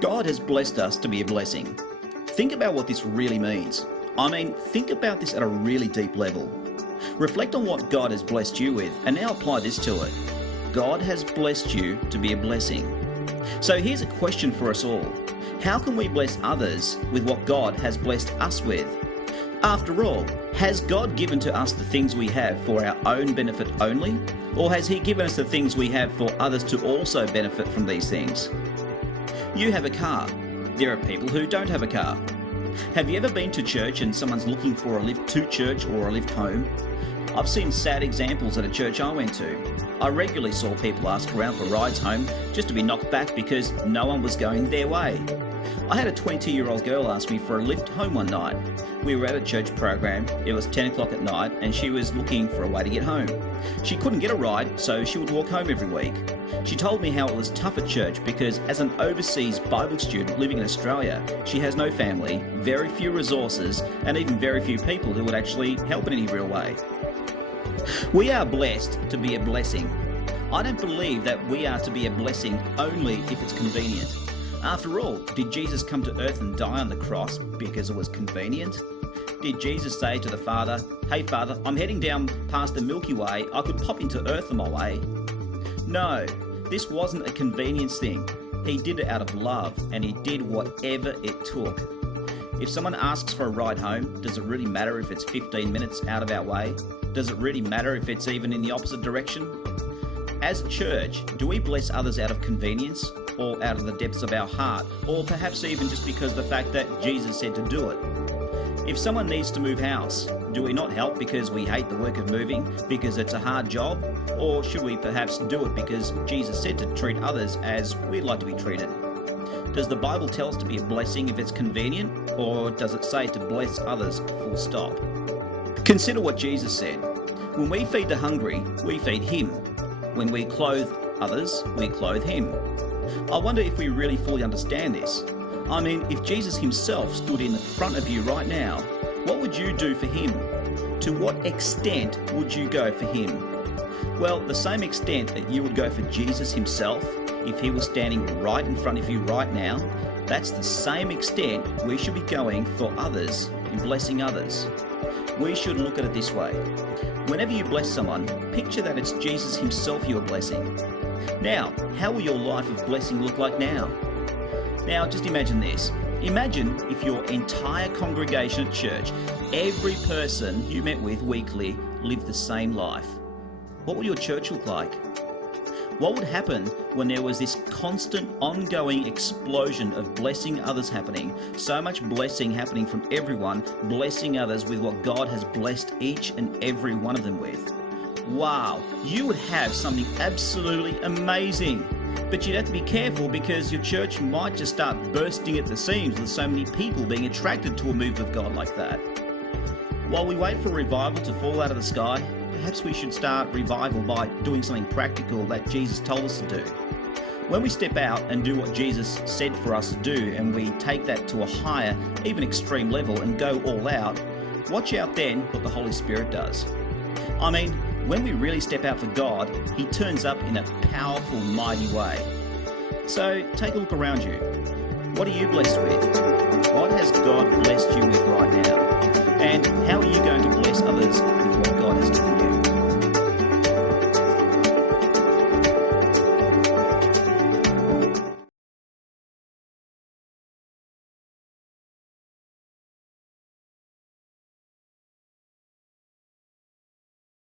God has blessed us to be a blessing. Think about what this really means. Think about this at a really deep level. Reflect on what God has blessed you with and now apply this to it. God has blessed you to be a blessing. So here's a question for us all. How can we bless others with what God has blessed us with? After all, has God given to us the things we have for our own benefit only? Or has He given us the things we have for others to also benefit from these things? You have a car. There are people who don't have a car. Have you ever been to church and someone's looking for a lift to church or a lift home? I've seen sad examples at a church I went to. I regularly saw people ask around for rides home just to be knocked back because no one was going their way. I had a 20-year-old girl ask me for a lift home one night. We were at a church program, it was 10 o'clock at night, and she was looking for a way to get home. She couldn't get a ride, so she would walk home every week. She told me how it was tough at church because as an overseas Bible student living in Australia, she has no family, very few resources, and even very few people who would actually help in any real way. We are blessed to be a blessing. I don't believe that we are to be a blessing only if it's convenient. After all, did Jesus come to earth and die on the cross because it was convenient? Did Jesus say to the Father, "Hey Father, I'm heading down past the Milky Way, I could pop into earth on my way"? No, this wasn't a convenience thing. He did it out of love, and He did whatever it took. If someone asks for a ride home, does it really matter if it's 15 minutes out of our way? Does it really matter if it's even in the opposite direction? As a church, do we bless others out of convenience, or out of the depths of our heart, or perhaps even just because of the fact that Jesus said to do it? If someone needs to move house, do we not help because we hate the work of moving, because it's a hard job? Or should we perhaps do it because Jesus said to treat others as we'd like to be treated? Does the Bible tell us to be a blessing if it's convenient, or does it say to bless others full stop? Consider what Jesus said. When we feed the hungry, we feed Him. When we clothe others, we clothe Him. I wonder if we really fully understand this. If Jesus Himself stood in front of you right now, what would you do for Him? To what extent would you go for Him? Well, the same extent that you would go for Jesus Himself if He was standing right in front of you right now, that's the same extent we should be going for others in blessing others. We should look at it this way. Whenever you bless someone, picture that it's Jesus Himself you are blessing. Now, how will your life of blessing look like now? Now, just imagine this. Imagine if your entire congregation at church, every person you met with weekly, lived the same life. What would your church look like? What would happen when there was this constant, ongoing explosion of blessing others happening? So much blessing happening from everyone, blessing others with what God has blessed each and every one of them with. Wow, you would have something absolutely amazing. But you'd have to be careful because your church might just start bursting at the seams with so many people being attracted to a move of God like that. While we wait for revival to fall out of the sky, perhaps we should start revival by doing something practical that Jesus told us to do. When we step out and do what Jesus said for us to do, and we take that to a higher, even extreme level and go all out, watch out then what the Holy Spirit does. When we really step out for God, He turns up in a powerful, mighty way. So take a look around you. What are you blessed with? What has God blessed you with right now? And how are you going to bless others with what God has given you?